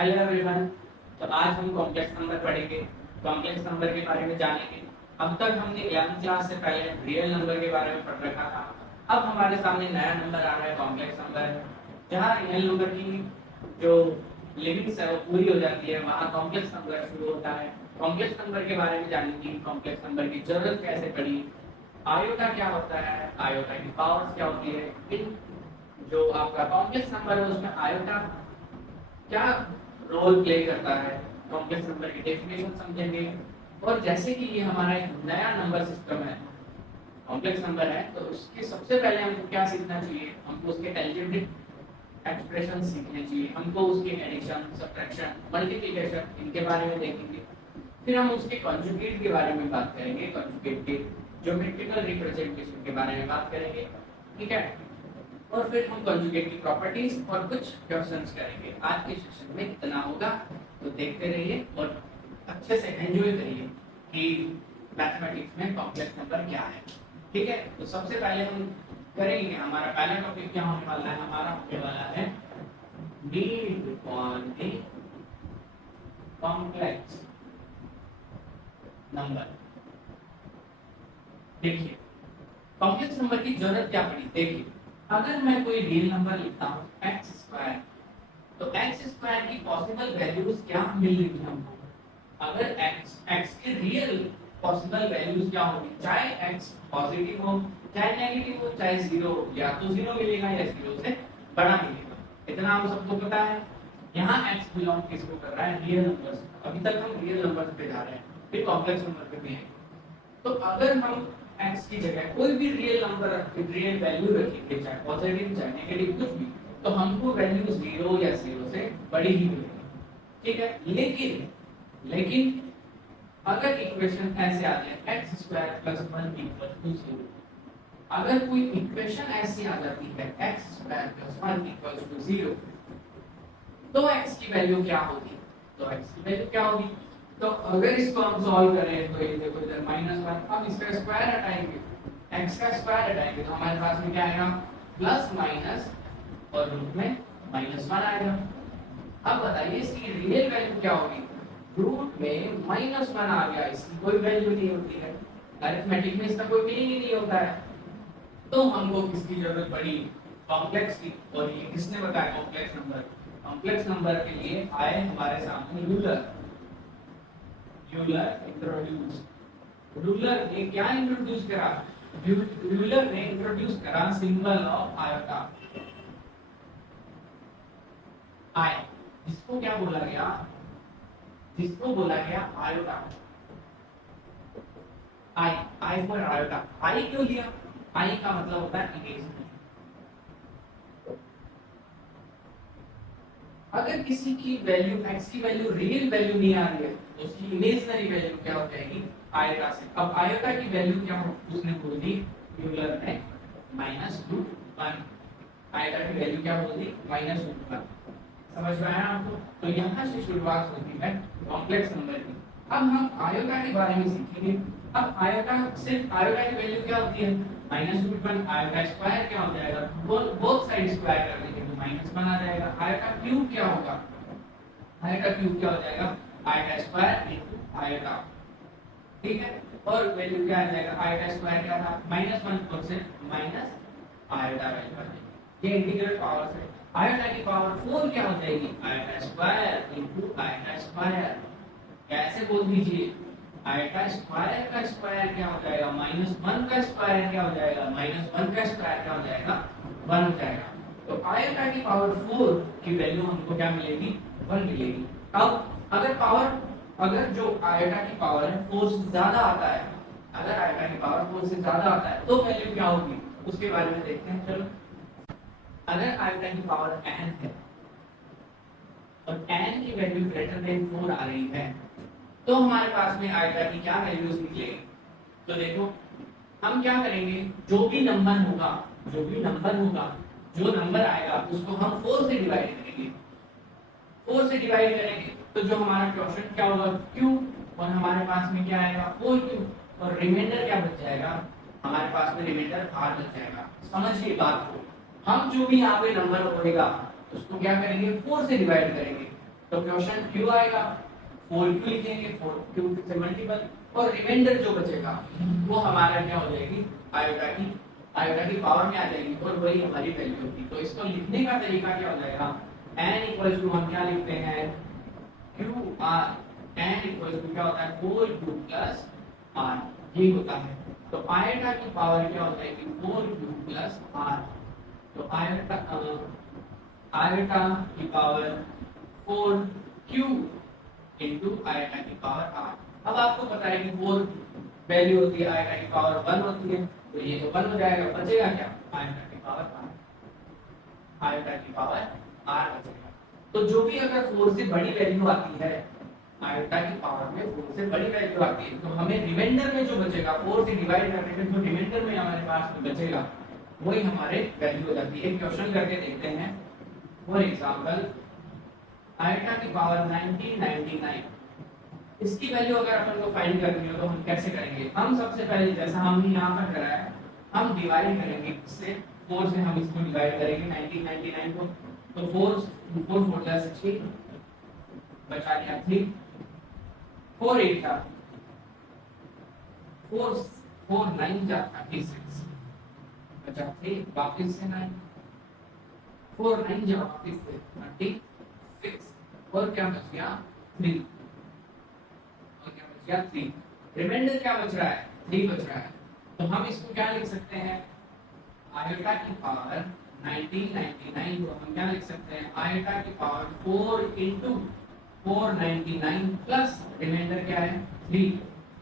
Hello everyone. तो आज हम कॉम्प्लेक्स नंबर पढ़ेंगे, कॉम्प्लेक्स नंबर के बारे में जानेंगे। अब तक हमने 11वीं क्लास से पहले रियल नंबर के बारे में पढ़ रखा था। अब हमारे सामने नया नंबर आ रहा है, कॉम्प्लेक्स नंबर, जहाँ रियल नंबर की जो लिमिट्स है वो पूरी हो जाती है, वहाँ कॉम्प्लेक्स नंबर शुरू होता है। कॉम्प्लेक्स नंबर के बारे में जानेंगे, कॉम्प्लेक्स नंबर की जरूरत कैसे पड़ी, आयोटा क्या होता है, आयोटा की पावर्स क्या होती है, इन जो आपका कॉम्प्लेक्स नंबर है उसमें आयोटा क्या रोल प्ले करता है, कॉम्प्लेक्स नंबर की डेफिनेशन समझेंगे। और जैसे कि ये हमारा एक नया नंबर सिस्टम है, कॉम्प्लेक्स नंबर है, तो उसके सबसे पहले हमको क्या सीखना चाहिए, हमको उसके अलजेब्रिक एक्सप्रेशन सीखने चाहिए, हमको उसके एडिशन, सब्ट्रैक्शन, मल्टीप्लिकेशन इनके बारे में देखेंगे। फिर हम उसके कॉन्जुगेट के बारे में बात करेंगे, कॉन्जुगेट के ज्योमेट्रिकल रिप्रेजेंटेशन के बारे में बात करेंगे, ठीक है। और फिर हम कॉन्जुगेट की प्रॉपर्टीज और कुछ क्वेश्चंस करेंगे। आज के सेशन में इतना होगा, तो देखते रहिए और अच्छे से एंजॉय करिए कि मैथमेटिक्स में कॉम्प्लेक्स नंबर क्या है, ठीक है। तो सबसे पहले हम करेंगे, हमारा पहला टॉपिक क्या होने वाला है, हमारा होने वाला है need on a complex number. देखिए कॉम्प्लेक्स नंबर की जरूरत क्या पड़ी। देखिए अगर मैं कोई रियल नंबर लिखता हूँ एक्स स्क्वायर, तो एक्स स्क्वायर की पॉसिबल वैल्यूज क्या मिल रही है हमको। अगर एक्स की रियल पॉसिबल वैल्यूज क्या होगी, चाहे एक्स पॉजिटिव हो चाहे नेगेटिव हो चाहे जीरो हो, या तो जीरो मिलेगा या जीरो से बड़ा मिलेगा, इतना हम सबको पता है। यहाँ एक्स बिलोंग किसको कर रहा है, रियल नंबर्स। अभी तक हम रियल नंबर्स पे जा रहे हैं, फिर कॉम्प्लेक्स नंबर पे भी है। तो अगर हम x की जगह कोई भी रियल नंबर रियल वैल्यू रखेंगे, चाहे पॉजिटिव चाहे नेगेटिव कुछ भी, तो हमको वैल्यू जीरो या जीरो से बड़ी ही मिलेगी, ठीक है। लेकिन अगर इक्वेशन ऐसे आ जाए x square plus 1 equal to 0, अगर कोई इक्वेशन ऐसी आ जाती है x square plus 1 equal to 0, तो x की वैल्यू क्या होगी, तो x की वैल्यू क्या होगी। तो अगर इसको हम सॉल्व करें तो ये देखो इधर -1, अब इसका स्क्वायर हटाएंगे, x का स्क्वायर हटाएंगे तो हमारे पास में क्या आएगा, प्लस माइनस और रूट में -1 आएगा। अब बताइए इसकी रियल वैल्यू क्या होगी, रूट में -1 आ गया, इसकी कोई वैल्यू नहीं होती है, अरिथमेटिक में इसका कोई मीनिंग ही नहीं होता है। तो हमको किसकी जरूरत पड़ी, कॉम्प्लेक्स की। और ये किसने बताया कॉम्प्लेक्स नंबर, कॉम्प्लेक्स नंबर के लिए आए हमारे सामने यूलर ने क्या इंट्रोड्यूस करा, यूलर ने इंट्रोड्यूस करा सिंबल ऑफ आयोटा, आई, जिसको क्या बोला गया, जिसको बोला गया आयोटा, आई फॉर आयोटा। आई क्यों लिया, आई का मतलब होता है इमेज। अगर किसी की वैल्यू x की वैल्यू रियल वैल्यू नहीं आ रही है, तो उसकी इमेजिनरी वैल्यू क्या हो जाएगी, आयोटा से। अब आयोटा की वैल्यू क्या हो, उसने बोल दी यूलर ने -√1, आयोटा की वैल्यू क्या बोल दी, -√1। समझ में आया आपको। तो यहाँ से शुरुआत होती है कॉम्प्लेक्स नंबर की। अब हम आयोटा के बारे में सीखेंगे। अब आयोटा, सिर्फ आयोटा की वैल्यू क्या होती है, -√1, आयोटा स्क्वायर क्या हो जाएगा, बोथ साइड स्क्वायर कर देंगे तो -1 आ जाएगा। आयोटा क्यूब क्या होगा, आयोटा क्यूब क्या हो जाएगा, आयोटा स्क्वायर इनटू आयोटा, ठीक है। और वैल्यू क्या आ जाएगा, आयोटा स्क्वायर क्या था -1 और से माइनस आयोटा वैल्यू आ जाएगी। ये इंटीग्रल पावर्स है। आयोटा की पावर 4 क्या हो जाएगी, iota square into iota square. कैसे बोल दीजिए, आयोटा स्क्वायर का स्क्वायर क्या हो जाएगा, -1 का स्क्वायर क्या हो जाएगा, -1 का स्क्वायर क्या हो जाएगा, 1 हो जाएगा। तो आयोटा की पावर 4 की वैल्यू हमको क्या मिलेगी, 1 मिलेगी। अब अगर जो आयोटा की पावर है 4 से ज्यादा आता है, अगर आयोटा की पावर 4 से ज्यादा आता है तो वैल्यू क्या होगी, उसके बारे में देखते हैं। चलो, अगर आयोटा की पावर n है और n की वैल्यू ग्रेटर देन 4 आ रही है, तो हमारे पास में आयोटा की क्या वैल्यूज निकलेगी। तो देखो हम क्या करेंगे, जो भी नंबर होगा, जो नंबर आएगा उसको हम 4 से डिवाइड करेंगे, 4 से डिवाइड करेंगे तो जो हमारा क्वोशंट क्या होगा, q, और हमारे पास में क्या आएगा 4q, और रिमाइंडर क्या बच जाएगा, हमारे पास में रिमाइंडर r बच जाएगा। समझिए बात को, हम जो भी यहाँ पे नंबर होगा उसको क्या करेंगे, 4 से डिवाइड करेंगे। तो क्वेश्चन क्यू आएगा, 4q लिखेंगे, 4q से मल्टीपल, और रिमाइंडर जो बचेगा वो हमारा क्या हो जाएगी, आयोटा की पावर में आ जाएगी, और वही हमारी वैल्यू होगी। तो इसको लिखने का तरीका क्या हो जाएगा, n इक्वल्स टू हम क्या लिखते हैं, q r, n equals to क्या होता है 4q प्लस r, ये होता है। तो आयोटा की पावर क्या हो जाएगी 4q प्लस r, तो आयोटा की पावर 4q इंटू आयोटा की पावर r। अब आपको पता है कि 4 वैल्यू होती है, आयोटा की पावर 1 होती है, तो ये तो 1 हो जाएगा, बचेगा क्या, आयोटा की पावर r, आयोटा की पावर r बचेगा। तो जो भी अगर 4 से बड़ी वैल्यू आती है, आयोटा की पावर में 4 से बड़ी वैल्यू आती है, तो हमें रिमाइंडर में जो बचेगा 4 से डिवाइड करने में जो रिमाइंडर में हमारे पास बचेगा वही हमारे वैल्यू हो जाती है। क्वेश्चन करके देखते हैं। फॉर एग्जांपल आयोटा की पावर 1999, इसकी वैल्यू अगर अपन को फाइंड करनी हो तो हम कैसे करेंगे, हम सबसे पहले जैसा हमने यहाँ पर करा है, हम डिवाइड करेंगे इससे, 4 से हम इसको डिवाइड करेंगे 1999 को, तो 4 4 4 16 बचा लिया 3, 4 8 का 4 4 9 जा 36 बचा 3, वापस से 9, 4 9 जा वापस से 36, और क्या बच गया 3, और क्या बच गया 3, रिमाइंडर क्या बच रहा है 3 बच रहा है। तो हम इसको क्या लिख सकते हैं, आयोटा की पावर 1999 को हम क्या लिख सकते हैं, आयोटा की पावर 4 इंटू 499 प्लस रिमाइंडर क्या है 3,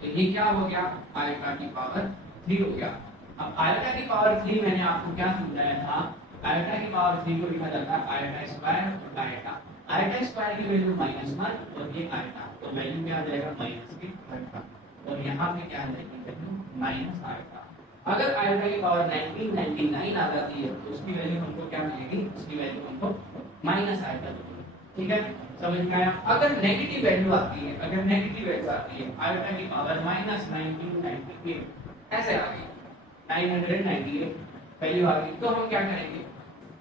तो ये क्या हो गया, आयोटा की पावर 3 हो गया। अब आयोटा की पावर 3 मैंने आपको क्या समझाया था, आयोटा की पावर 3 को लिखा जाता है आयोटा स्क्वायर और आयोटा, आयोटा स्क्वायर की वैल्यू -1 और ये आयोटा, तो वैल्यू क्या आ जाएगा माइनस की आयोटा, और यहाँ पे क्या आ जाएगी वैल्यू माइनस आयोटा। अगर आयोटा की पावर 1999 आ जाती है तो उसकी वैल्यू हमको क्या मिलेगी, उसकी वैल्यू हमको माइनस आयोटा मिलेगी। ठीक है, समझ में आया। अगर नेगेटिव वैल्यू आती है, अगर नेगेटिव वैल्यू आती है आयोटा की पावर -1998 ऐसे आ गई, 998 वैल्यू आ गई, तो हम क्या करेंगे,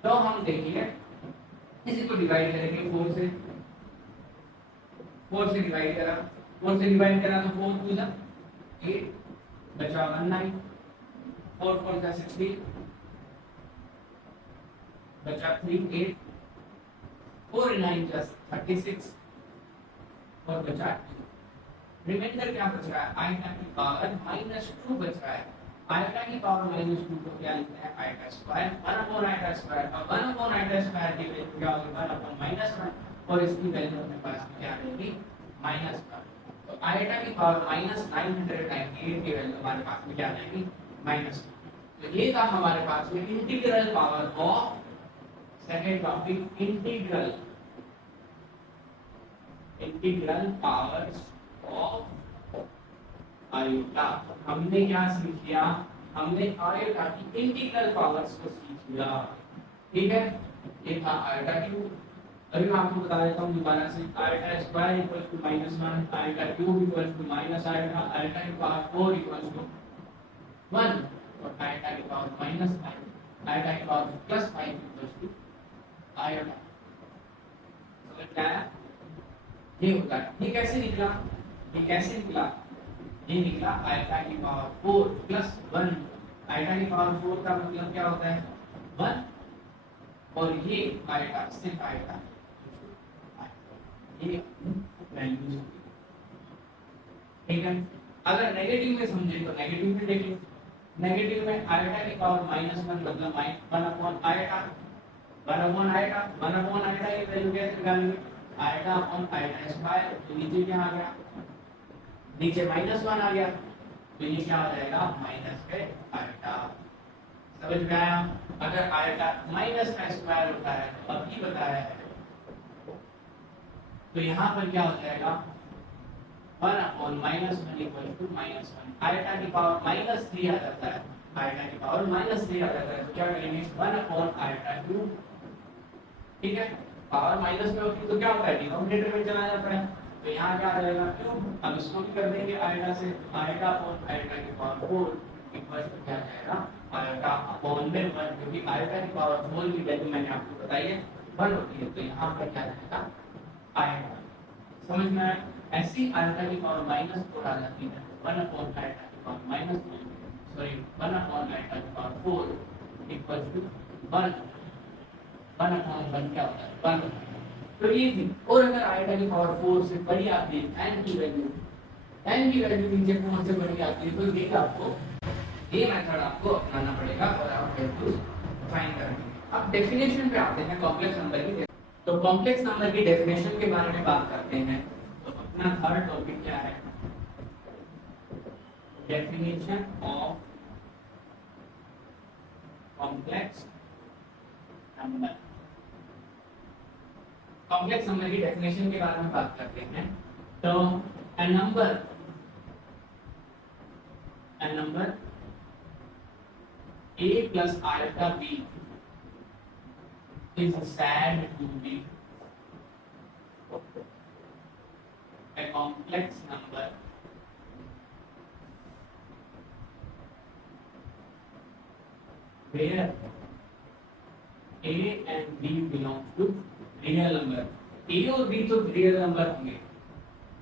तो हम देखिए इसी को डिवाइड करेंगे 4 से, 4 से डिवाइड करा, 4 से डिवाइड करा तो 4 2 जा 8 बचा 19, 4 4 जा 16 बचा 3 8, 4 9 जा 36 और बचा, रिमाइंडर क्या बच रहा है, आयोटा की पावर -2 बच रहा है। आयोटा की पावर -2 को क्या लिखते हैं, आयोटा स्क्वायर 1 आयोटा स्क्वायर, अब 1 आयोटा स्क्वायर की वैल्यू क्या होगी 1/-1, और इसकी वैल्यू अपने पास क्या रहेगी -1। तो आयोटा की पावर -998 की वैल्यू हमारे पास में क्या रहेगी -1। तो ये था हमारे पास में integral power of, second topic integral powers of iota. हमने क्या सीख लिया, हमने आयोटा की इंटीग्रल पावर्स को सीख लिया। ठीक है, ये था आयोटा क्यूब। अभी मैं आपको बता देता हूँ दोबारा से, iota square equal to -1, iota cube equal to minus iota, iota की पावर 4 इक्वल टू 1, और आयोटा की पावर -5, आयोटा की पावर +5 इक्वल टू आयोटा। समझ में आया, ये होता है। ये कैसे निकला, ये कैसे निकला, ये निकला आयोटा की पावर 4 प्लस 1, आयोटा की पावर 4 का मतलब क्या होता है 1, और ये आयोटा सिर्फ आयोटा, ये वैल्यूज। ठीक है, अगर नेगेटिव में समझे तो नेगेटिव में देखें, नेगेटिव में आयोटा की पावर -1 मतलब 1/आयोटा, 1/आयोटा की वैल्यू कैसे निकालेंगे, आयोटा अपॉन आयोटा स्क्वायर, तो नीचे क्या आ गया, नीचे -1 आ गया, तो ये क्या आ जाएगा -आयोटा। समझ में आया। अगर आयोटा माइनस का स्क्वायर होता है तो अभी बताया है, तो यहाँ पर क्या हो जाएगा 1/-1 इक्वल टू -1, आयोटा की पावर -3 आ जाता है, आयोटा की पावर -3 आ जाता है, तो क्या करेंगे 1/आयोटा²। ठीक है, पावर माइनस में होती है तो क्या होता है डिनोमिनेटर में चला जाता है, तो यहाँ क्या आ जाएगा क्यूब। अब इसको भी कर देंगे आयोटा से, आयोटा अपॉन आयोटा की पावर 4 इक्वल टू क्या जाएगा आयोटा अपॉन में 1, क्योंकि आयोटा की पावर 4 की वैल्यू मैंने आपको बताई है 1 होती है, तो यहाँ पर क्या जाएगा आएगा। समझ में आया? ऐसी आयता की पावर माइनस 4 आ जाती है 1 अपॉन आयता की पावर माइनस 1 अपॉन आयता की पावर 4 इक्वल टू 1 अपॉन 1 क्या होता है 1। तो ये थी। और अगर आयता की पावर 4 से बड़ी आती है n की वैल्यू नीचे 4 से बड़ी आती है तो ये आपको ये मेथड आपको अपनाना पड़ेगा और आप वैल्यूज फाइंड करेंगे। अब डेफिनेशन पे आते हैं कॉम्प्लेक्स नंबर की। तो कॉम्प्लेक्स नंबर की डेफिनेशन के बारे में बात करते हैं। तो अपना थर्ड टॉपिक क्या है? Definition of complex number. Complex number की डेफिनेशन के बारे में बात करते हैं। तो a number a plus iota b is said to be a complex number where a and b belong to real number। a और b तो रियल नंबर होंगे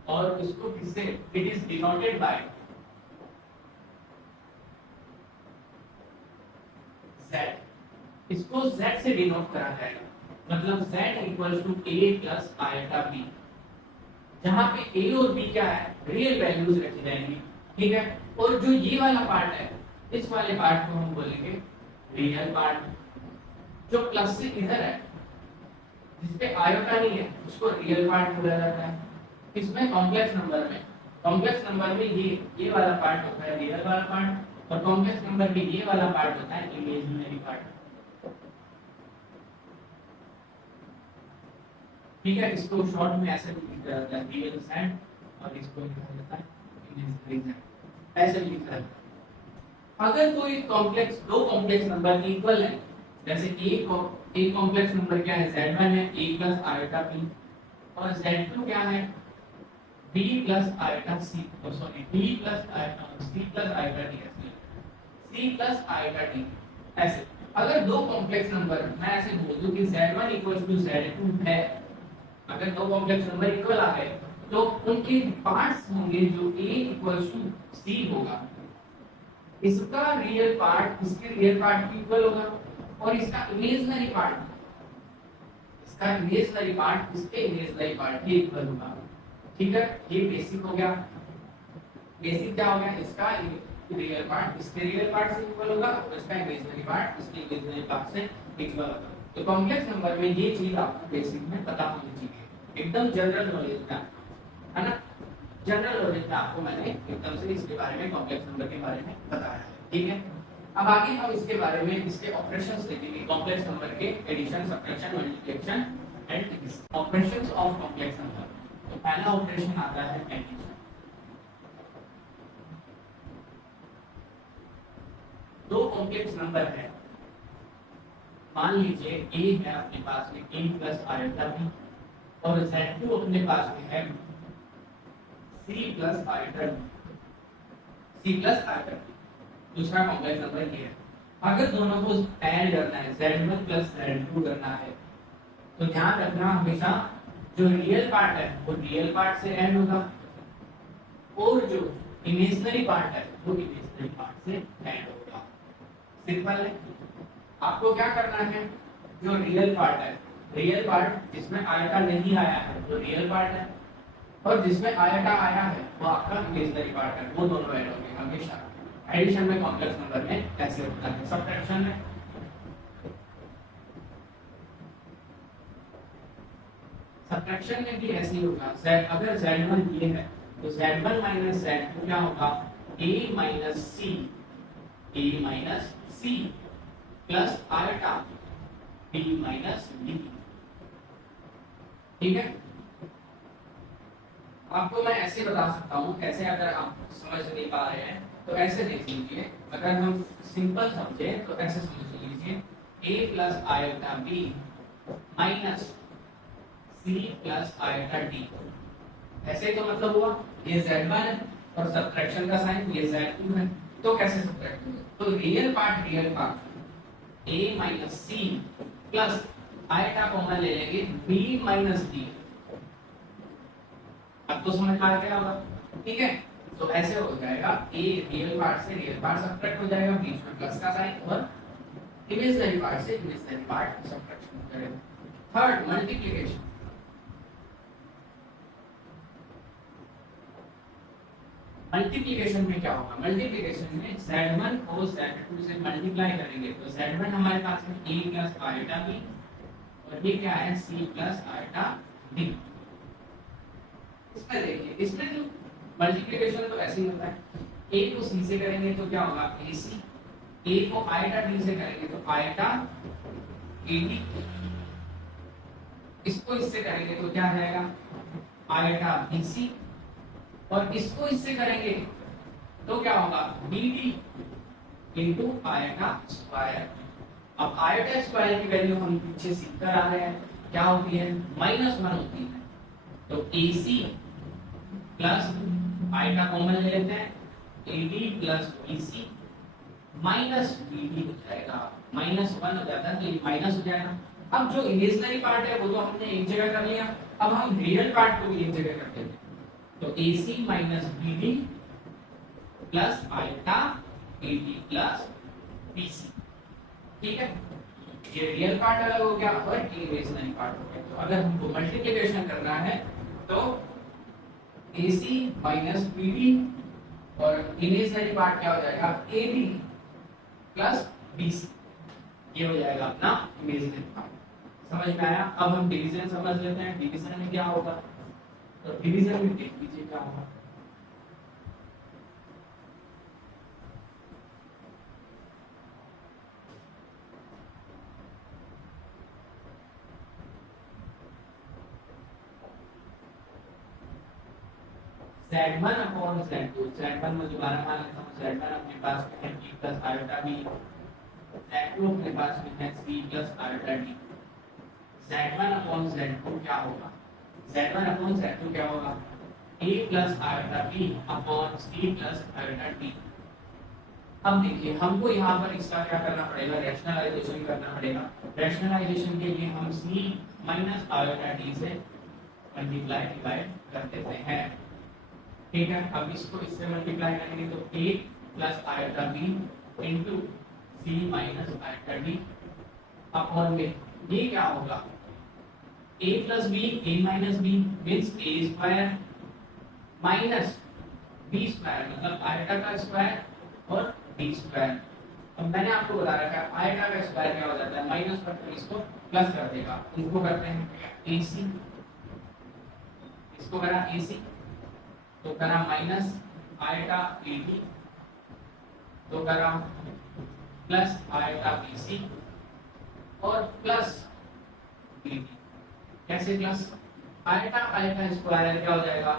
और इसको किससे it is denoted by z। इसको z से denote करा जाएगा। मतलब z equals to a plus iota b, जहां पे a और b क्या है रियल वैल्यूज रखी जाएंगी। ठीक है। और जो ये वाला पार्ट है इस वाले पार्ट को हम बोलेंगे रियल पार्ट। जो प्लस से इधर है जिसपे आयोटा नहीं है उसको रियल पार्ट बोला जाता है। इसमें कॉम्प्लेक्स नंबर में ये वाला पार्ट होता है रियल वाला पार्ट और कॉम्प्लेक्स नंबर में ये वाला पार्ट होता है इमेजिनरी पार्ट। ठीक है। इसको शॉर्ट में ऐसे लिखा जाता है रियल साइड और इसको लिखा जाता है इमेजिनरी साइड। ऐसे लिखा जाता है। अगर कोई दो कॉम्प्लेक्स नंबर इक्वल है, जैसे एक कॉम्प्लेक्स नंबर क्या है z1 है a प्लस आयोटा b और z2 क्या है b plus iota c sorry b plus iota c plus iota d c plus iota d। ऐसे अगर दो कॉम्प्लेक्स नंबर मैं ऐसे बोल दूं कि z1 इक्वल्स टू z2 है, अगर दो कॉम्प्लेक्स नंबर इक्वल आ गए तो उनके पार्ट्स होंगे जो a इक्वल्स टू c होगा। इसका रियल पार्ट इसके रियल पार्ट की इक्वल होगा और इसका इमेजिनरी पार्ट इसके इमेजिनरी पार्ट के इक्वल होगा। ठीक है। ये बेसिक हो गया। बेसिक क्या हो गया? इसका रियल पार्ट इसके रियल पार्ट से इक्वल होगा और इसका इमेजिनरी पार्ट इसके इमेजिनरी पार्ट से इक्वल होगा। तो कॉम्प्लेक्स नंबर में ये चीज आपको बेसिक में पता होनी चाहिए। एकदम जनरल नॉलेज का है ना। जनरल नॉलेज में आपको मैंने एकदम से इसके बारे में कॉम्प्लेक्स नंबर के बारे में बताया है। ठीक है। अब आगे हम इसके बारे में इसके ऑपरेशंस देखेंगे। कॉम्प्लेक्स नंबर के addition, subtraction, multiplication and division. Operations of complex number. तो पहला ऑपरेशन आता है एडिशन। दो कॉम्प्लेक्स नंबर है, मान लीजिए a है अपने पास में a प्लस आयोटा b और z2 अपने पास में है c प्लस आयोटा d। दूसरा कॉम्प्लेक्स नंबर ये है। अगर दोनों को ऐड करना है z1 प्लस z2 करना है तो ध्यान रखना हमेशा जो रियल पार्ट है वो रियल पार्ट से ऐड होगा और जो इमेजिनरी पार्ट है वो इमेजिनरी पार्ट से ऐड होगा। सिंपल है। आपको क्या करना है? जो रियल पार्ट जिसमें आयता नहीं आया है वो रियल पार्ट है और जिसमें आयता आया है वो आपका इमेजिनरी पार्ट है। वो दोनों ऐड होंगे हमेशा। एडिशन में कॉम्प्लेक्स नंबर में ऐसे होता है। सब्ट्रैक्शन में भी ऐसे ही होगा। अगर z1 ये है तो z1 माइनस z2 क्या होगा? a minus c plus iota b minus b। ठीक है। आपको मैं ऐसे बता सकता हूँ। कैसे? अगर आप समझ नहीं पा रहे हैं तो ऐसे देख लीजिए। अगर हम सिंपल समझे तो ऐसे समझ लीजिए a plus iota b minus c plus iota d। ऐसे तो मतलब हुआ ये z1 है और सब्ट्रैक्शन का साइन ये z2 है। तो कैसे सब्ट्रैक्ट होगा? तो real part a minus c plus iota common ले लेंगे b माइनस d अब तो समझ में आ गया होगा, ठीक है। तो ऐसे हो जाएगा ए रियल पार्ट से रियल पार्ट सब्ट्रैक्ट हो जाएगा, बीच में प्लस का साइन, और इमेजिनरी पार्ट से इमेजिनरी पार्ट सब्ट्रैक्शन हो जाएगा। थर्ड मल्टीप्लिकेशन, मल्टीप्लिकेशन में क्या होगा, मल्टीप्लिकेशन में z1 को z2 से मल्टीप्लाई करेंगे तो z1 हमारे पास है a प्लस आयोटा b, और ये क्या है c प्लस आयोटा d। इसमें देखिए, इसमें जो मल्टीप्लिकेशन तो ऐसे ही होता है, a को c से करेंगे तो क्या होगा ac, a को आयोटा d से करेंगे तो आयोटा ad, इसको इससे करेंगे तो क्या आ जाएगा आयोटा bc, और इसको इससे करेंगे तो क्या होगा dd इंटू आयोटा स्क्वायर। अब आयोटा स्क्वायर की वैल्यू हम पीछे सीख कर आ रहे हैं, क्या होती है -1 होती है, तो ac प्लस आयोटा कॉमन ले लेते हैं, ad plus bc minus dd हो जाएगा, -1 हो जाता है तो ये माइनस हो जाएगा। अब जो इमेजिनरी पार्ट है वो तो हमने एक जगह कर लिया, अब हम रियल पार्ट को भी एक जगह कर देते हैं, तो AC minus BD plus iota AD plus BC, ठीक है। ये रियल पार्ट अलग हो गया और इमेजिनरी पार्ट हो गया। तो अगर हमको मल्टीप्लिकेशन करना है तो AC माइनस BD और इमेजिनरी पार्ट क्या हो जाएगा AD प्लस BC, ये हो जाएगा अपना इमेजिनरी पार्ट। समझ में आया? अब हम डिवीजन समझ लेते हैं, डिवीजन में क्या होगा, तो डिवीजन में देख लीजिए क्या होगा, Z1 अपॉन Z2, Z1 में दोबारा मान लेता हूँ, Z1 अपने पास में है b plus iota b, Z2 अपने पास में है c plus iota d। Z1 upon Z2 क्या होगा, Z1 अपॉन Z2 क्या होगा a plus iota b upon c plus iota d। अब देखिए हमको यहाँ पर इसका क्या करना पड़ेगा, रैशनलाइजेशन करना पड़ेगा। रैशनलाइजेशन के लिए हम c माइनस आयोटा d से मल्टीप्लाई डिवाइड कर देते हैं, ठीक है। अब इसको इससे मल्टीप्लाई करेंगे तो a plus iota b into c minus iota d upon में ये क्या होगा a plus b a minus b means a square minus b square मतलब आयोटा का स्क्वायर और b स्क्वायर। अब मैंने आपको बता रखा है आयोटा का स्क्वायर क्या हो जाता है माइनस पर, तो इसको प्लस कर देगा, इसको करते हैं ac, इसको करा ac तो करा माइनस आयोटा ad, तो करा प्लस आयोटा bc और प्लस bd। कैसे प्लस, आयोटा आयोटा स्क्वायर क्या हो जाएगा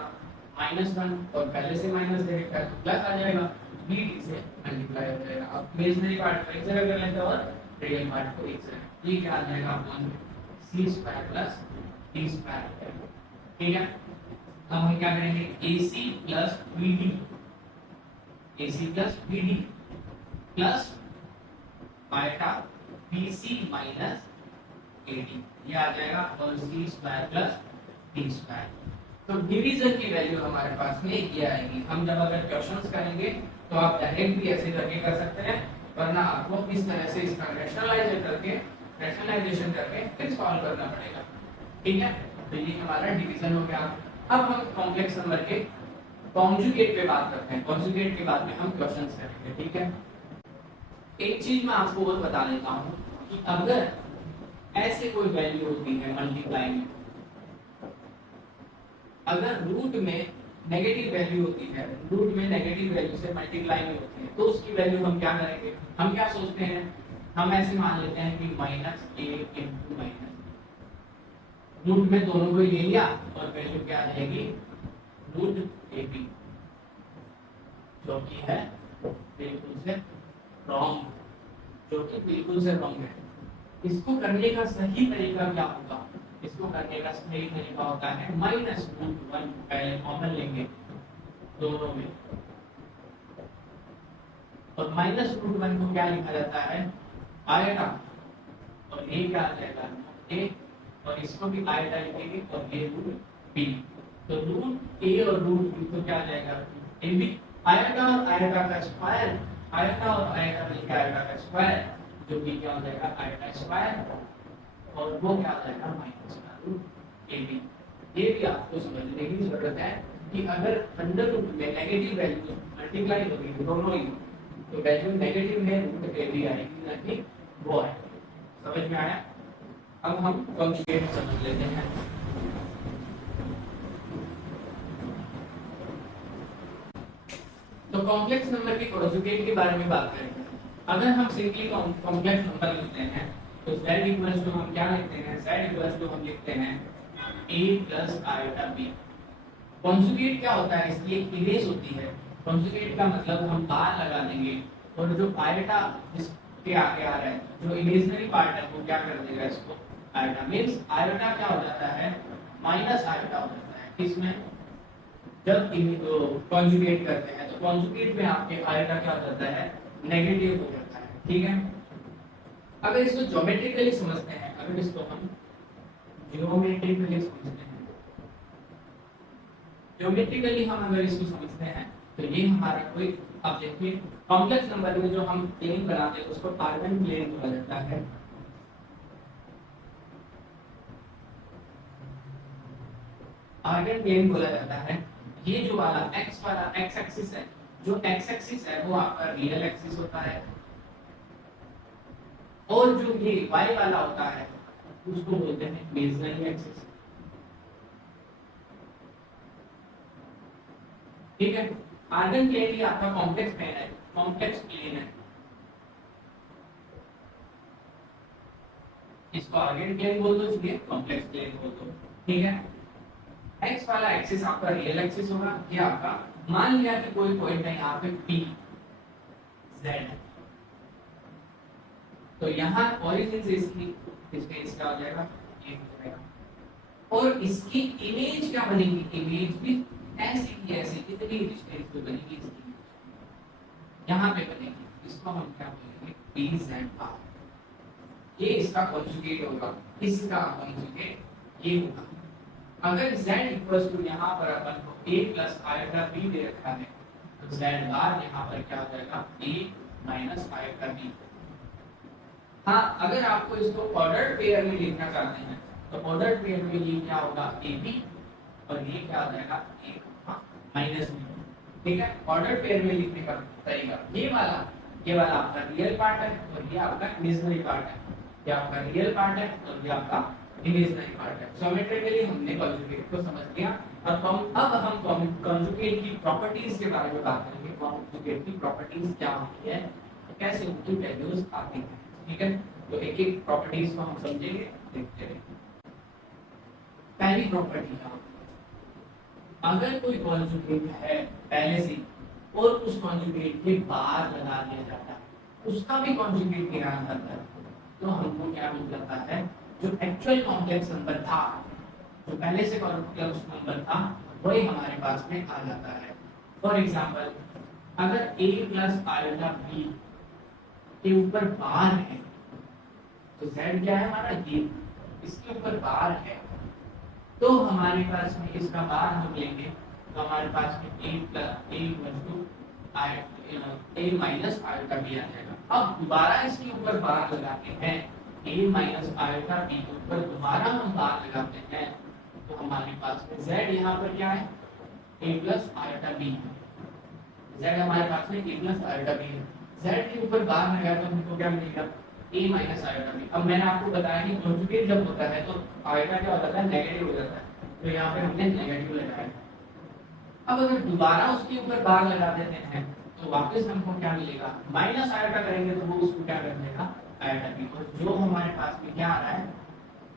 -1 और पहले से माइनस दे रखा है तो प्लस आ जाएगा, bd से मल्टीप्लाई हो जाएगा। अब इमेजिनरी पार्ट को एक जगह कर लेते हैं और रियल पार्ट को एक जगह, ये क्या आ जाएगा upon c square plus d square, ठीक है। अब हम क्या करेंगे AC plus BD, AC plus BD plus iota BC minus AD, ये आ जाएगा और c square plus d square. तो डिवीजन की वैल्यू हमारे पास में ये आएगी। हम जब अगर क्वेश्चंस करेंगे तो आप डायरेक्ट भी ऐसे करके कर सकते हैं, वरना आपको इस तरह से इसका रैशनलाइजेशन करके फिर सॉल्व करना पड़ेगा, ठीक है। तो ये हमारा डिवीजन हो गया। अब हम कॉम्प्लेक्स नंबर के कॉन्जुगेट पे बात करते हैं, कॉन्जुगेट के बाद में हम क्वेश्चंस करेंगे, ठीक है। एक चीज मैं आपको और बता देता हूं कि अगर ऐसे कोई वैल्यू होती है मल्टीप्लाई में, अगर रूट में नेगेटिव वैल्यू होती है, रूट में नेगेटिव वैल्यू से मल्टीप्लाई में होती है, तो उसकी वैल्यू हम क्या करेंगे, हम क्या सोचते हैं, हम ऐसे मान लेते हैं कि -a इंटू माइनस, रूट में दोनों को ले लिया और वैल्यू क्या आ जाएगी रूट ab, जो कि है बिल्कुल से रॉन्ग, जो कि बिल्कुल से रॉन्ग है। इसको करने का सही तरीका क्या होगा, इसको करने का सही तरीका होता है -√1 पहले कॉमन लेंगे दोनों में, और -√1 को क्या लिखा जाता है आयोटा, और ये क्या आ जाएगा a, और इसको भी आयोटा लिखेंगे और ये रूट b, तो रूट ए और रूट बी तो क्या आ जाएगा ए बी। आयता और आयता का स्क्वायर, आयता और आयता मिलकर आयता का स्क्वायर, जो कि क्या हो जाएगा आयता स्क्वायर, और वो क्या हो जाएगा माइनस का रूट ए बी। ये भी आपको समझने की जरूरत है कि अगर अंडर रूट में नेगेटिव वैल्यू मल्टीप्लाई होगी दोनों ही, तो वैल्यू नेगेटिव है रूट ए बी आएगी, ना कि वो आएगी। समझ में आया? अब हम कॉन्जुगेट समझ लेते हैं। तो कॉम्प्लेक्स नंबर के कॉन्जुगेट के बारे में बात करेंगे। अगर हम सिंपली कॉम्प्लेक्स नंबर लिखते हैं तो z इक्वल्स टू हम क्या लिखते हैं, z इक्वल्स टू हम लिखते हैं a plus iota b। Conjugate क्या होता है, इसकी एक इमेज होती है। कॉन्जुगेट का मतलब हम बार लगा देंगे और जो आयोटा इसके आगे आ रहा है, जो इमेजिनरी पार्ट है वो क्या कर देगा इसको आयोटा, मींस आयोटा क्या हो जाता है माइनस आयोटा हो जाता है। इसमें जब कॉन्जुगेट करते हैं तो कॉन्जुगेट में आपके आयोटा क्या हो जाता है नेगेटिव हो जाता है। ठीक है, अगर इसको ज्योमेट्रिकली समझते हैं, अगर इसको हम ज्योमेट्रिकली समझते हैं, ज्योमेट्रिकली हम अगर इसको समझते हैं तो ये हमारा कोई, अब देखिए कॉम्प्लेक्स नंबर में जो हम प्लेन बनाते हैं उसको आर्गन प्लेन बोला जाता है। आर्गन प्लेन बोला जाता है। ये जो वाला x एक्सिस है, जो x एक्सिस है वो आपका रियल एक्सिस होता है, और जो ये y वाला होता है उसको बोलते हैं इमेजिनरी एक्सिस। ठीक है, आर्गन प्लेन ही आपका कॉम्प्लेक्स प्लेन है, कॉम्प्लेक्स प्लेन है। इसको आर्गन प्लेन बोल दो, चलिए कॉम्प्लेक्स प्लेन बोल दो। ठीक है, x वाला एक्सिस आपका रियल एक्सिस होगा। ये आपका मान लिया कि कोई पॉइंट है यहाँ पे P Z, तो यहाँ ओरिजिन से इसकी डिस्टेंस क्या हो जाएगा ये हो जाएगा, और इसकी इमेज क्या बनेगी, इमेज भी ऐसी की ऐसी कितनी डिस्टेंस पे बनेगी, इसकी यहाँ पे बनेगी। इसको हम क्या बोलेंगे PZ। ये इसका कॉन्जुगेट होगा, इसका कॉन्जुगेट ये होगा। अगर z इक्वल्स टू यहाँ पर अपन को a प्लस आयोटा b दे रखा है तो z बार यहाँ पर क्या हो जाएगा a माइनस आयोटा b। हाँ, अगर आपको इसको ऑर्डर्ड पेयर में लिखना चाहते हैं तो ऑर्डर्ड पेयर में ये क्या होगा ab, और ये क्या हो जाएगा a माइनस b। ठीक है, ऑर्डर्ड पेयर में लिखने का तरीका ये वाला आपका रियल पार्ट है और ये आपका इमेजिनरी पार्ट है। ये आपका रियल पार्ट है और ये आपका इमेजिनरी पार्ट है। ज्योमेट्रिकली हमने कॉन्जुगेट को समझ लिया, और अब हम कॉन्जुगेट की प्रॉपर्टीज के बारे में बात करेंगे। कॉन्जुगेट की प्रॉपर्टीज क्या होती है, कैसे उनकी वैल्यूज आती हैं। ठीक है, तो एक एक प्रॉपर्टीज को हम समझेंगे, देखते हैं। पहली प्रॉपर्टी क्या, अगर कोई कॉन्जुगेट है पहले से और उस कॉन्जुगेट के बाद लगा दिया जाता है, उसका भी कॉन्जुगेट निकालना जाता है, तो हमको क्या मिल जाता है, जो एक्चुअल कॉम्प्लेक्स नंबर था, जो पहले से कॉम्प्लेक्स नंबर था, वही हमारे पास में आ जाता है। फॉर एग्जांपल, अगर a प्लस आयोटा b के ऊपर बार है तो z क्या है हमारा ये, इसके ऊपर बार है, तो हमारे पास में इसका बार हम लेंगे तो हमारे पास में a plus a equals to a minus iota b आ जाएगा। अब दोबारा इसके ऊपर बार लगाते हैं, a माइनस आयोटा b के ऊपर दोबारा हम बार लगाते हैं, तो हमारे पास में z यहाँ पर क्या है a plus iota b, z हमारे पास में a प्लस आयोटा b है। z के ऊपर बार लगा तो हमको क्या मिलेगा a माइनस आयोटा b। अब मैंने आपको बताया कि कॉन्जुगेट जब होता है तो आयोटा क्या हो जाता है नेगेटिव हो जाता है, तो यहाँ पे हमने नेगेटिव लगाया। अब अगर दोबारा उसके ऊपर बार लगा देते हैं तो वापस हमको क्या मिलेगा, माइनस आयोटा करेंगे तो वो उसको क्या कर देगा आयोटा b। तो जो हमारे पास में क्या आ रहा है,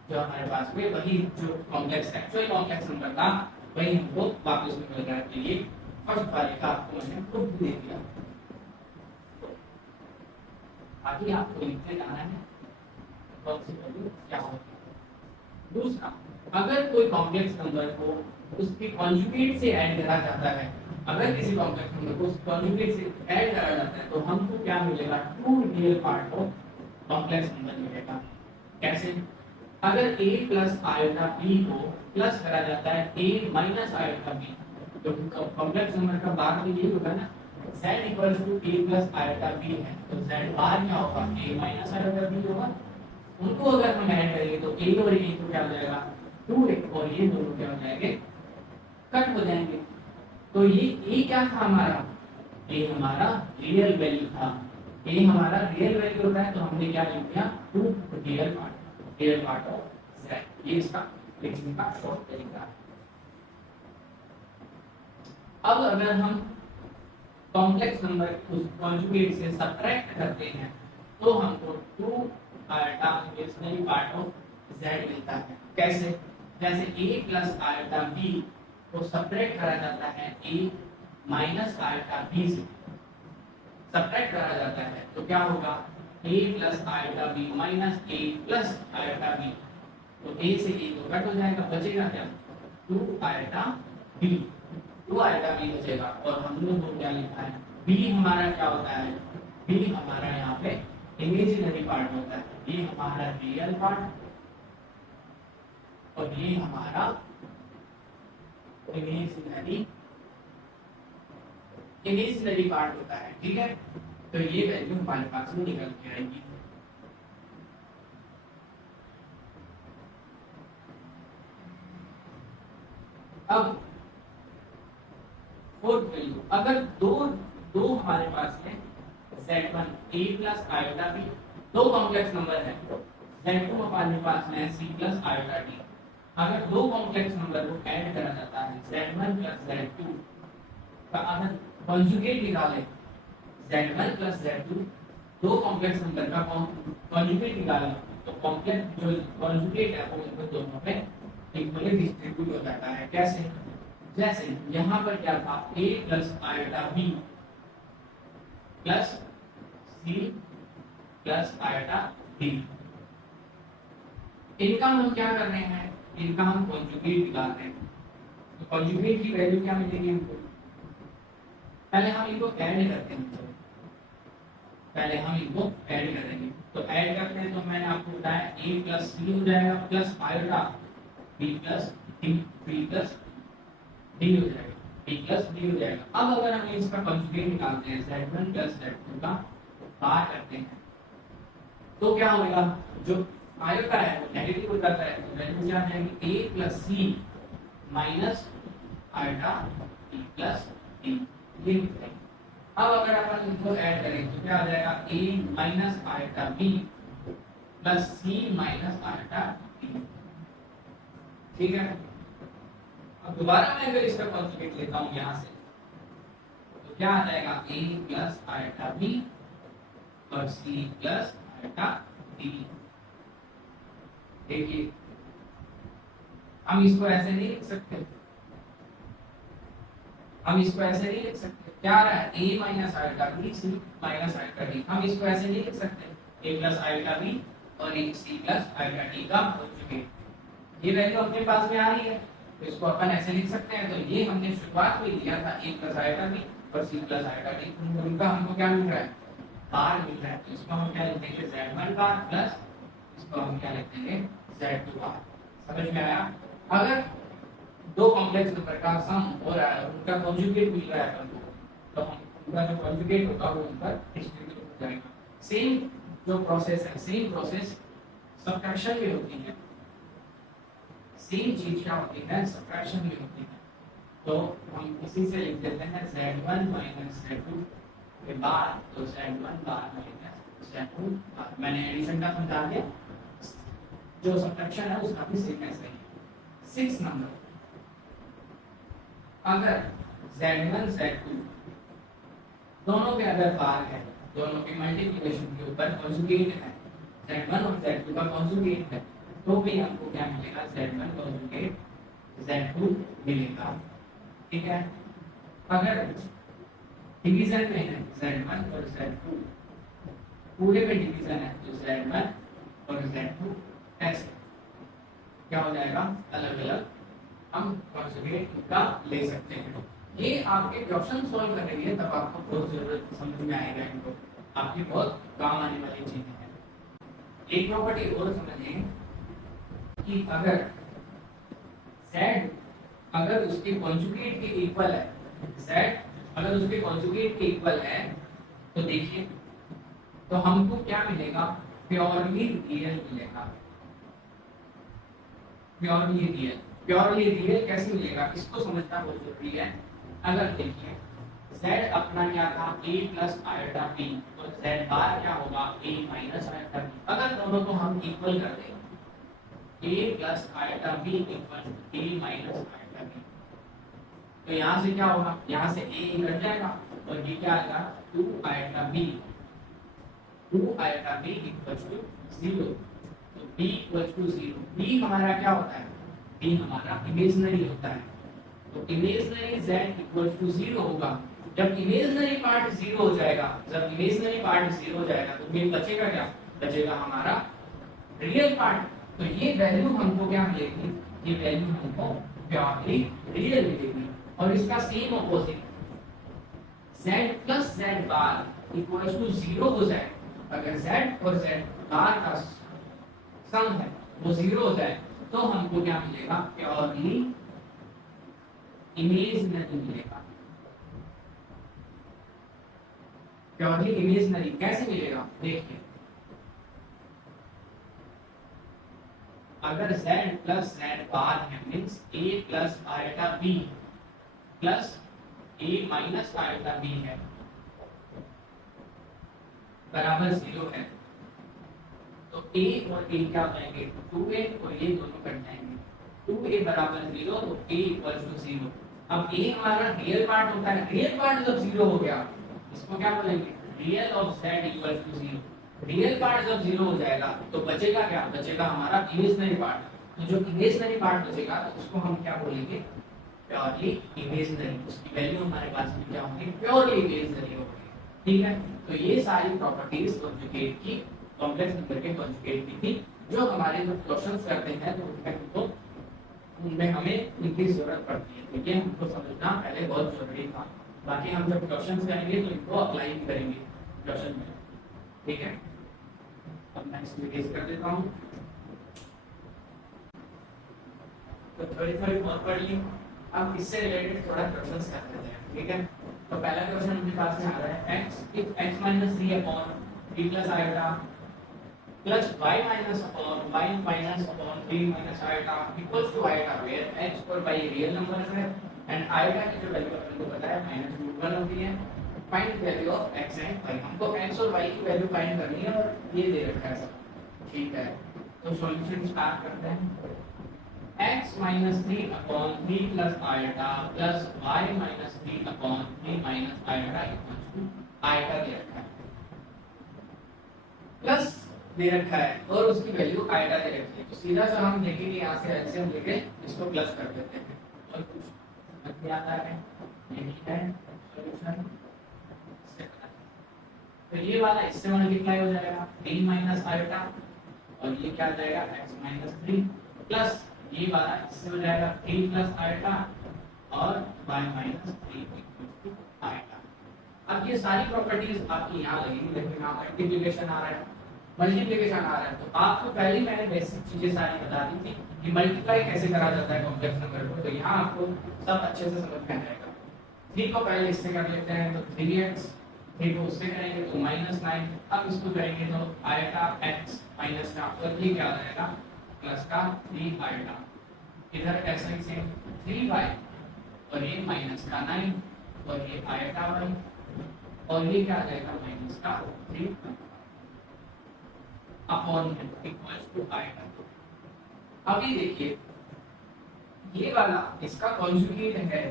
जो हमारे पास में वही जो कॉम्प्लेक्स एक्चुअल कॉम्प्लेक्स नंबर था वही हमको वापस में मिल रहा है। तो ये फर्स्ट वाले का आपको मैंने प्रूफ दे दिया। आगे आपको लिखते जाना है कौन सी वैल्यू क्या होती है। दूसरा, अगर कोई कॉम्प्लेक्स नंबर को उसके कॉन्जुगेट से ऐड करा जाता है, अगर किसी कॉम्प्लेक्स नंबर को उस कॉन्जुगेट से ऐड करा जाता है तो हमको क्या मिलेगा, two real part of complex number मिलेगा। कैसे, अगर a प्लस आयोटा b को प्लस करा जाता है a माइनस आयोटा b, तो कॉम्प्लेक्स नंबर का बार भी यही होगा ना, z equals to a plus iota b है, तो z बार क्या होगा, a माइनस आयोटा b होगा। उनको अगर हम ऐड करेंगे तो a और a तो क्या हो जाएगा 2a, और ये दोनों क्या हो जाएंगे, कट हो जाएंगे। तो ये a क्या था हमारा, a हमारा रियल वैल्यू था, a हमारा रियल वैल्यू होता है, तो हमने क्या लिख दिया 2 रियल पार्ट ऑफ z। ये इसका लिखने का शॉर्ट तरीका है। अब अगर हम कॉम्प्लेक्स नंबर उस कॉन्जुगेट से सब्ट्रैक्ट करते हैं तो हमको 2 iota imaginary part of z मिलता है। कैसे, जैसे a प्लस आयोटा b को सब्ट्रैक्ट करा जाता है a माइनस आयोटा b से, सब्ट्रैक्ट करा जाता है तो क्या होगा, a plus iota b minus a plus iota b, तो a से a तो कट हो जाएगा, बचेगा क्या 2 आयोटा b, 2 आयोटा b बचेगा। और हम लोग को क्या लिखा है, b हमारा क्या होता है, b हमारा यहाँ पे इमेजिनरी पार्ट होता है, ये हमारा रियल पार्ट और ये हमारा इमेजिनरी पार्ट होता है, ठीक है। तो ये वैल्यू हमारे पास में निकल के आएगी। अब फोर्थ वैल्यू, अगर दो हमारे पास है z1 a plus iota b, दो कॉम्प्लेक्स नंबर है, z2 हमारे पास में c प्लस आयोटा d। अगर दो कॉम्प्लेक्स नंबर को ऐड करा जाता है z1 प्लस z2 का, अगर कॉन्जुगेट निकालें z1 प्लस z2, दो कॉम्प्लेक्स नंबर का कॉन्जुगेट निकालें तो कॉम्प्लेक्स जो कॉन्जुगेट है वो इन दोनों पे इक्वली डिस्ट्रीब्यूट हो जाता है। कैसे, जैसे यहाँ पर क्या था a plus iota b plus c plus iota d, इनका हम क्या कर रहे हैं, इनका हम कॉन्जुगेट निकाल रहे हैं। तो कॉन्जुगेट की वैल्यू क्या मिलेगी हमको, पहले हम इनको ऐड करते हैं, पहले हम इनको ऐड करेंगे। तो ऐड करते हैं तो मैंने आपको बताया a प्लस c हो जाएगा plus iota b plus d, b plus d हो जाएगा, b प्लस d हो जाएगा। अब अगर हम इसका कॉन्जुगेट निकालते हैं z1 प्लस z2 का बाहर करते हैं तो क्या होगा, जो आयोटा है वो नेगेटिव हो जाता है, तो वैल्यू क्या आ जाएगी a plus c minus iota b plus d, ये हो जाएगी। अब अगर अपन इनको ऐड करें तो क्या आ जाएगा a minus iota b plus c minus iota d, ठीक है। अब दोबारा मैं अगर इसका कॉन्जुगेट लेता हूं यहां से तो क्या आ जाएगा a प्लस आयोटा b और c प्लस आयोटा d। देखिए हम इसको ऐसे नहीं लिख सकते, हम इसको ऐसे नहीं लिख सकते, क्या आ रहा है a minus iota b c minus iota d, हम इसको ऐसे नहीं लिख सकते a प्लस आयोटा b और एक c प्लस आयोटा d का कॉन्जुगेट। ये वैल्यू अपने पास में आ रही है तो इसको अपन ऐसे लिख सकते हैं। तो ये हमने शुरुआत में लिया था a प्लस आयोटा b और c प्लस आयोटा d, उनका हमको क्या मिल रहा है, बार मिल रहा है। तो इसको हम क्या लिख देंगे z1 बार प्लस इसको हम क्या लिख देंगे z2 बार। समझ में आया। अगर दो कॉम्प्लेक्स नंबर का सम हो रहा है उनका कॉन्जुगेट मिल रहा है अपन को, तो हम उनका जो कॉन्जुगेट होगा वो उन पर डिस्ट्रीब्यूट हो जाएगा। सेम जो प्रोसेस है, सेम प्रोसेस सब्ट्रैक्शन में होती है, सेम चीज क्या होती है, सब्ट्रैक्शन में होती है। तो हम इसी से लिख देते हैं z1 माइनस z2 के बाद, तो z1 बार माइनस z2 बार। मैंने एडिशन का समझा दिया, जो सब्ट्रैक्शन है उसका भी सेम ऐसे ही। 6 नंबर, अगर z1 z2 दोनों के अगर बार है, दोनों के मल्टीप्लिकेशन के ऊपर कॉन्जुगेट है, z1 और z2 का कॉन्जुगेट है, तो भी हमको क्या मिलेगा, z1 कॉन्जुगेट z2 मिलेगा, ठीक है। अगर डिवीजन में है z1 और z2, पूरे में डिवीजन है तो z1 और z2 ऐसे क्या हो जाएगा, अलग अलग हम कॉन्जुगेट का ले सकते हैं। ये आपके क्वेश्चन सॉल्व करने के लिए तब आपको बहुत जरूरत समझ में आएगा, इनको आपकी बहुत काम आने वाली चीजें हैं। एक प्रॉपर्टी और समझिए, कि अगर z अगर उसके कॉन्जुगेट के इक्वल है, z अगर उसके कॉन्जुगेट के इक्वल है, तो देखिए तो हमको क्या मिलेगा, प्योरली रियल मिलेगा। प्योरली रियल कैसे मिलेगा, इसको समझना बहुत जरूरी है। अगर देखिए z अपना क्या था a प्लस आयोटा b, तो z बार क्या होगा a माइनस आयोटा b। अगर दोनों को हम इक्वल कर दें a plus iota b equal a minus iota b, तो यहाँ से क्या होगा, यहाँ से a कट जाएगा और ये क्या आएगा 2 iota b, 2 iota b equal to 0। तो b इक्वल टू 0, b हमारा क्या होता है, b हमारा इमेजिनरी होता है। तो इमेजिनरी z इक्वल टू 0 होगा। जब इमेजिनरी पार्ट 0 हो जाएगा, जब इमेजिनरी पार्ट 0 हो जाएगा तो फिर बचेगा क्या, बचेगा हमारा रियल पार्ट। तो ये वैल्यू हमको क्या मिलेगी, ये वैल्यू हमको प्योरली रियल मिलेगी। और इसका same opposite z plus z bar equal to 0 हो जाए, अगर z और z बार का सम है वो 0 हो जाए, तो हमको क्या मिलेगा, प्योरली इमेजिनरी मिलेगा। प्योरली इमेजिनरी कैसे मिलेगा, देखिए अगर z प्लस z बार है means a plus iota b plus a minus iota b है बराबर 0 है, तो a और a क्या हो जाएंगे 2a, और ये दोनों कट जाएंगे। 2a बराबर 0, तो a इक्वल टू 0। अब a हमारा रियल पार्ट होता है, रियल पार्ट जब 0 हो गया इसको क्या बोलेंगे, real of z equal to 0। Real part जब 0 हो जाएगा तो बचेगा क्या, बचेगा हमारा इमेजिनरी पार्ट। तो जो इमेजिनरी पार्ट बचेगा तो उसको हम क्या बोलेंगे, प्योरली इमेजिनरी। उसकी वैल्यू हमारे पास में क्या होगी, प्योरली इमेजिनरी होगी। ठीक है, तो ये सारी प्रॉपर्टीज कॉन्जुगेट की, कॉम्प्लेक्स नंबर के कॉन्जुगेट की थी, जो हमारे जो क्वेश्चंस करते हैं तो उनमें हमें इनकी जरूरत पड़ती है। ठीक है, हमको समझना पहले बहुत जरूरी था। बाकी हम जब क्वेश्चंस करेंगे तो इनको अप्लाई भी करेंगे क्वेश्चन में। ठीक है, अब मैं इसमें केस कर देता हूँ, तो थोड़ी और पढ़ ली। अब इससे रिलेटेड थोड़ा क्वेश्चंस कर लेते हैं। ठीक है, तो पहला क्वेश्चन हमारे पास में आ रहा है x if x minus 3 upon 3 plus iota plus y minus upon y minus upon 3 minus iota equals to iota, where x और y रियल नंबर्स है एंड iota की जो वैल्यू अपन को पता है -√1 होती है। Find value of x and y, हमको x और y की वैल्यू फाइंड करनी है और ये दे रखा है सब। ठीक है, तो सॉल्यूशन स्टार्ट करते हैं। x minus 3 upon 3 plus iota plus y minus 3 upon 3 minus iota equals to iota दे रखा है, प्लस दे रखा है और उसकी वैल्यू iota दे रखी है। तो सीधा सा हम देखेंगे, यहाँ से एलसीएम लेके इसको प्लस कर देते हैं और कुछ समझ में आता है। यही है सॉल्यूशन। तो ये वाला इससे मल्टीप्लाई हो जाएगा 3 माइनस आयोटा, और ये क्या आ जाएगा x माइनस 3 प्लस ये वाला इससे हो जाएगा 3 प्लस आयोटा और y minus 3 equal to iota. अब ये सारी प्रॉपर्टीज आपकी यहाँ लगेगी। देखो यहाँ मल्टीप्लिकेशन आ रहा है, मल्टीप्लिकेशन आ रहा है, तो आपको पहले मैंने बेसिक चीजें सारी बता दी थी कि मल्टीप्लाई कैसे करा जाता है कॉम्प्लेक्स नंबर को। तो यहाँ आपको सब अच्छे से समझ में आएगा। 3 को पहले इससे कर लेते हैं तो 3x, 3 को उससे करेंगे तो -9। अब इसको करेंगे तो आयोटा x माइनस का, और ये क्या आ जाएगा प्लस का 3 आयोटा, इधर x से 3y और ये माइनस का 9 और ये आयोटा y, और ये क्या आ जाएगा माइनस का 3 अपॉन इक्वल्स टू आयोटा। अभी देखिए ये वाला इसका कॉन्जुगेट है,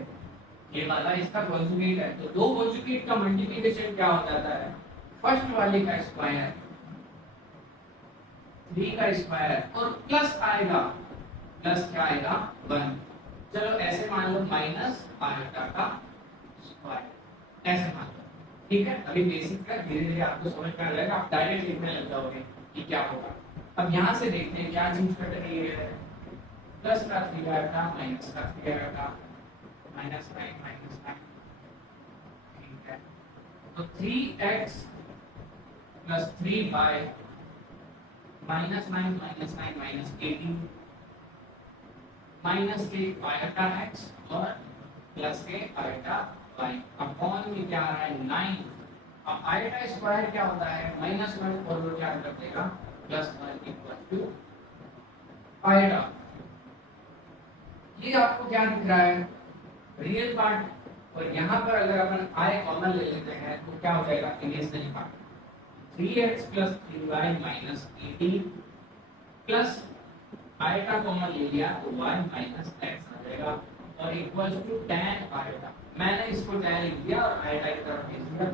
ये वाला इसका कॉन्जुगेट है, तो दो कॉन्जुगेट का मल्टीप्लिकेशन क्या हो जाता है, फर्स्ट वाले का स्क्वायर 3 का स्क्वायर और प्लस आएगा, प्लस क्या आएगा 1। चलो ऐसे मान लो माइनस आयोटा का स्क्वायर, ऐसे मान लो। ठीक है, अभी बेसिक है, धीरे धीरे आपको समझ में आ जाएगा, आप डायरेक्ट लिखने लग जाओगे कि क्या होगा। अब यहाँ से देखते हैं क्या चीज कट रही है, प्लस का 3 आयोटा माइनस का 3 आयोटा -9 ठीक है, तो 3x प्लस 3y -9 -9 -18 माइनस के आयटा एक्स और प्लस के आयटा वाई अपॉन में क्या आ रहा है 9। अब आयटा स्क्वायर क्या होता है -1 और वो क्या कर देगा +1 इक्वल टू आयटा। ये आपको क्या दिख रहा है रियल पार्ट। और यहाँ पर अगर अपन i कॉमन ले लेते हैं तो क्या हो जाएगा imaginary part 3x + 3y - 18 plus eta common ले लिया तो y - x आ जाएगा और इक्वल्स टू tan आयटा। मैंने इसको tan लिख दिया और आयटा की तरफ भेज दिया।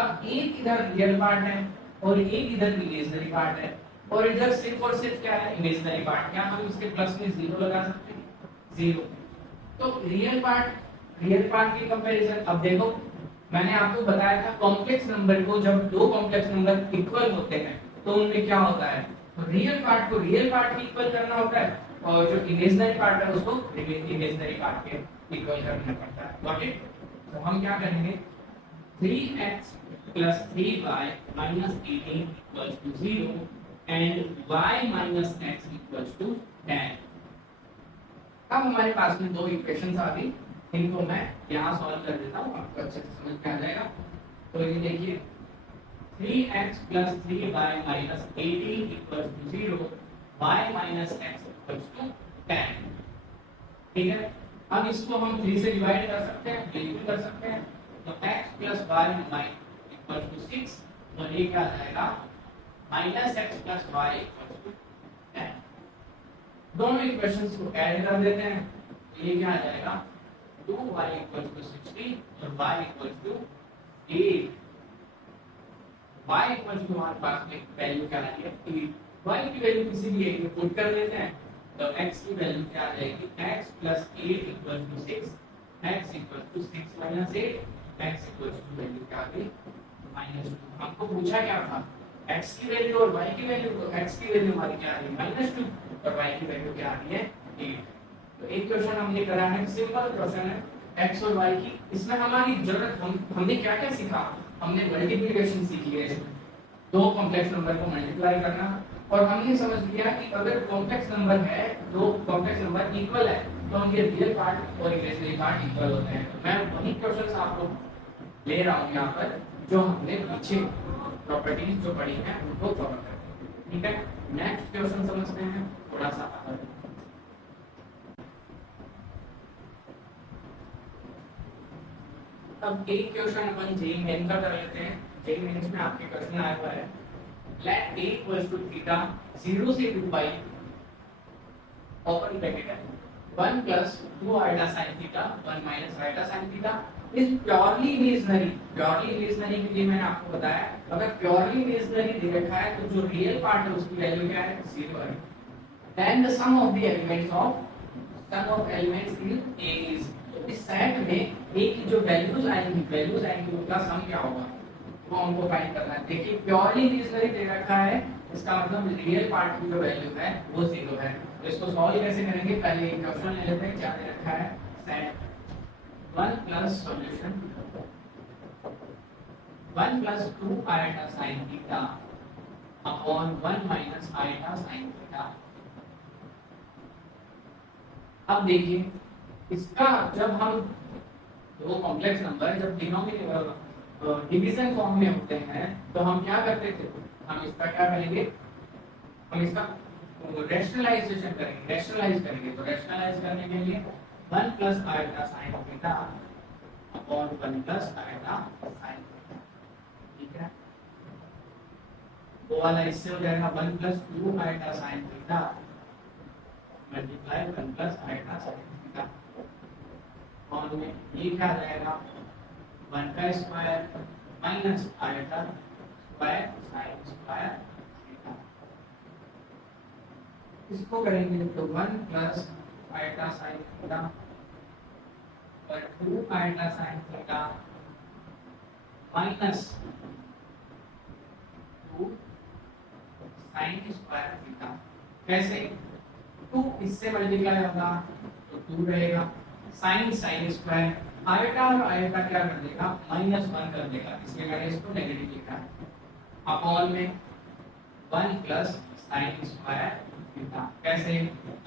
अब एक इधर रियल पार्ट है और एक इधर इमेजिनरी पार्ट है और इधर सिर्फ और सिर्फ क्या है इमेजिनरी पार्ट। क्या हम इसके प्लस में 0 लगा सकते हैं 0। तो रियल पार्ट की कंपैरिजन अब देखो मैंने आपको बताया था कॉम्प्लेक्स नंबर को जब दो कॉम्प्लेक्स नंबर इक्वल होते हैं तो उनमें क्या होता है तो रियल पार्ट को रियल पार्ट के इक्वल करना होता है और जो इमेजिनरी पार्ट है उसको इमेजिनरी पार्ट के इक्वल करना पड़ता है। Got it. तो हम क्या करेंगे 3x + 3y - 18 = 0 and y - x = 10। अब हमारे पास में दो इक्वेशंस आ गई। इनको मैं यहाँ सॉल्व कर देता हूँ आपको अच्छे से समझ में आ जाएगा। तो ये देखिए 3x + 3y - 18 = 0 y - x = 10। ठीक है। अब इसको हम 3 से डिवाइड कर सकते हैं ये भी कर सकते हैं। तो x + y = 6 और ये क्या आ जाएगा -x + y = 10। दोनों इक्वेशंस को ऐड कर देते हैं तो ये क्या आ जाएगा 2y = 60 और y = 8। y = हमारे पास में वैल्यू क्या आ रही है 8। y की वैल्यू किसी भी एक में पुट कर देते हैं तो x की वैल्यू क्या आ जाएगी x + 8 = 6 x = 6 - 8 x = वैल्यू क्या आ गई -2। हमको पूछा क्या था x की वैल्यू और y की वैल्यू। तो x की वैल्यू हमारी क्या आ रही है -2 और y की वैल्यू क्या आ रही है 8। तो एक क्वेश्चन हमने करा है सिंपल क्वेश्चन है x और y की। इसमें हमारी जरूरत हमने क्या क्या सीखा हमने मल्टीप्लिकेशन सीखी है इसमें दो कॉम्प्लेक्स नंबर को मल्टीप्लाई करना और हमने समझ लिया कि अगर कॉम्प्लेक्स नंबर है दो कॉम्प्लेक्स नंबर इक्वल है तो उनके रियल पार्ट और इमेजिनरी पार्ट इक्वल होते हैं। तो मैं वही क्वेश्चंस आपको ले रहा हूँ यहाँ पर जो हमने पीछे प्रॉपर्टीज जो पढ़ी हैं उनको कवर करते हैं। ठीक है। नेक्स्ट क्वेश्चन समझते हैं थोड़ा सा। अब एक क्वेश्चन अपन जेई मेन का कर लेते हैं। जेई मेंस में आपके क्वेश्चन आया हुआ है लेट a = थीटा 0 से 2 ओपन ब्रैकेट है 1 + 2 iota sin theta 1 - iota sin theta is purely imaginary. Purely imaginary के लिए मैंने आपको बताया अगर प्योरली इमेजिनरी दे रखा है तो जो रियल पार्ट है उसकी वैल्यू क्या है 0 है। Then the sum of the elements in a is इस सेट में a की जो वैल्यूज आएंगी उनका सम क्या होगा वो हमको फाइंड करना है। देखिए प्योरली इमेजिनरी दे रखा है इसका मतलब रियल पार्ट की जो वैल्यू है वो 0 है। तो इसको सॉल्व कैसे करेंगे पहले एक क्वेश्चन ले लेते हैं। क्या दे रखा है set 1 plus solution 1 + 2 iota sin theta upon 1 - iota sin theta. अब देखिए इसका जब हम दो कॉम्प्लेक्स नंबर जब डिनोमिनेटर डिवीजन फॉर्म में होते हैं तो हम क्या करते थे हम इसका क्या करेंगे हम इसका रैशनलाइजेशन करेंगे रैशनलाइज करेंगे। तो रैशनलाइज करने के लिए 1 + iota sin theta upon 1 + iota sin theta. ठीक है। वो वाला इससे हो जाएगा 1 + 2 iota sin theta multiply 1 + iota sin theta और में ये क्या आ जाएगा 1 का square minus iota square sin square theta. इसको करेंगे तो 1 + आइटा sin थीटा और 2 iota sin theta minus 2 sin square theta. कैसे 2 इससे मल्टीप्लाई होगा तो 2 रहेगा sin स्क्वायर आयटा और आयटा क्या कर देगा -1 कर देगा इसलिए मैंने इसको नेगेटिव लिखा है अपॉन में 1 + sin स्क्वायर थीटा। कैसे?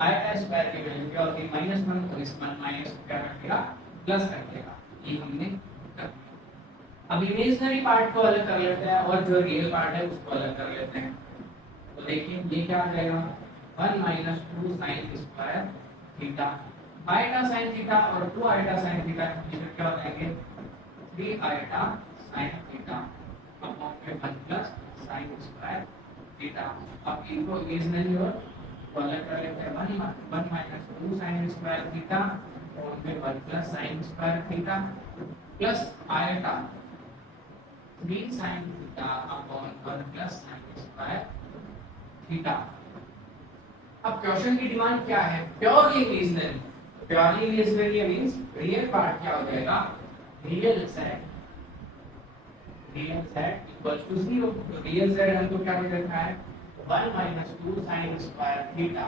आईटा स्क्वायर की वैल्यू क्या होगी -1 और इस 1 माइनस क्या कर देगा प्लस कर देगा। ये हमने कर दिया। अब इमेजिनरी पार्ट को अलग कर लेते हैं और जो रियल पार्ट है उसको अलग कर लेते हैं। तो देखिए ये क्या आ जाएगा 1 minus 2 sine square theta. आईटा sine theta और 2 आईटा साइन थीटा के बीच क्या हो जाएंगे 3 आईटा साइन थीटा अपॉन में 1 प्लस साइन स्क्वायर थीटा। अब इनको इमेजिनरी और अलग कर लेते हैं 1 माइनस 2 साइन स्क्वायर थीटा और में 1 plus sine square theta plus iota 3 sine theta upon 1 plus sine square theta. अब क्वेश्चन की डिमांड क्या है? Purely imaginary. Purely imaginary means real part क्या हो जाएगा रियल z इक्वल्स टू 0। तो रियल z हमको क्या दे रखा है 1 minus 2 sine square theta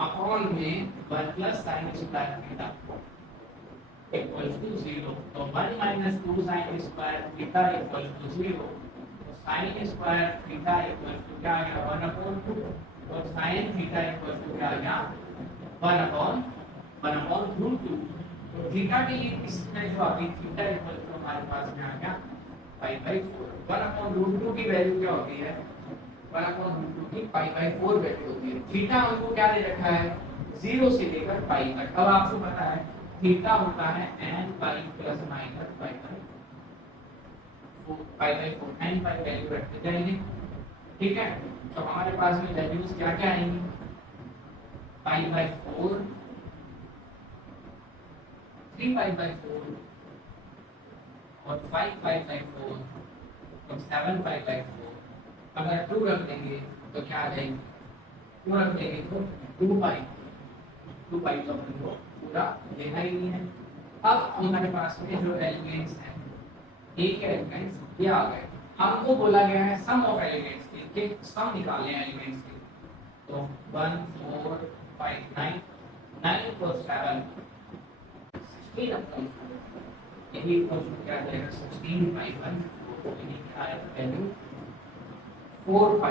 upon में 1 plus sine square theta equals to 0। तो 1 minus 2 sine square theta equals to 0। तो sine square theta equals to क्या आ गया 1 अपॉन 2 और साइन थीटा इक्वल्स टू क्या आ गया 1 अपॉन रूट 2। तो थीटा के लिए इसमें जो अभी थीटा इक्वल टू हमारे पास में आ गया π/4। 1 अपॉन रूट 2 की वैल्यू क्या होती है 1 अपॉन रूट 2 की π/4 वैल्यू होती है। थीटा हमको क्या दे रखा है 0 से लेकर पाई तक। अब आपको पता है थीटा होता है n pi plus minus π/4 n pi value रखते जाएंगे। ठीक है, तो हमारे पास में वैल्यूज क्या क्या आएंगी π/4 3π/4 और 5π/4 और 7π/4। अगर 2 रख देंगे तो क्या आ जाएगी 2 रख देंगे तो 2π तो अपन को पूरा लेना ही नहीं है। अब हमारे पास में जो एलिमेंट्स हैं ए के एलिमेंट्स ये आ गए। हमको बोला गया है सम ऑफ एलिमेंट्स के सम निकालने एलिमेंट्स के। तो 1 4 5 9 9 प्लस 7 16 अपॉन यही इक्वल्स टू क्या आ जाएगा 16/1 यानी क्या है वैल्यू 4π।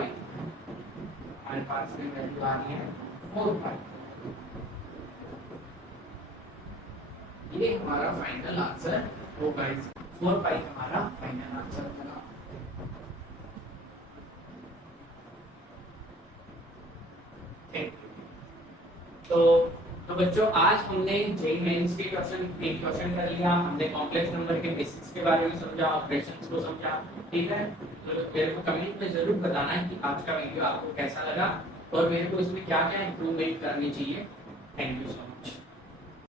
हमारे पास में वैल्यू आ रही है 4π। ये हमारा फाइनल आंसर होगा। 4π हमारा फाइनल आंसर होगा। तो बच्चों आज हमने जेईई मेंस के एक क्वेश्चन कर लिया। हमने कॉम्प्लेक्स नंबर के बेसिक्स के बारे में समझा, ऑपरेशंस को समझा। ठीक है, तो मेरे को कमेंट में जरूर बताना है कि आज का वीडियो आपको कैसा लगा और मेरे को इसमें क्या क्या इंप्रूवमेंट करनी चाहिए। Thank you so much.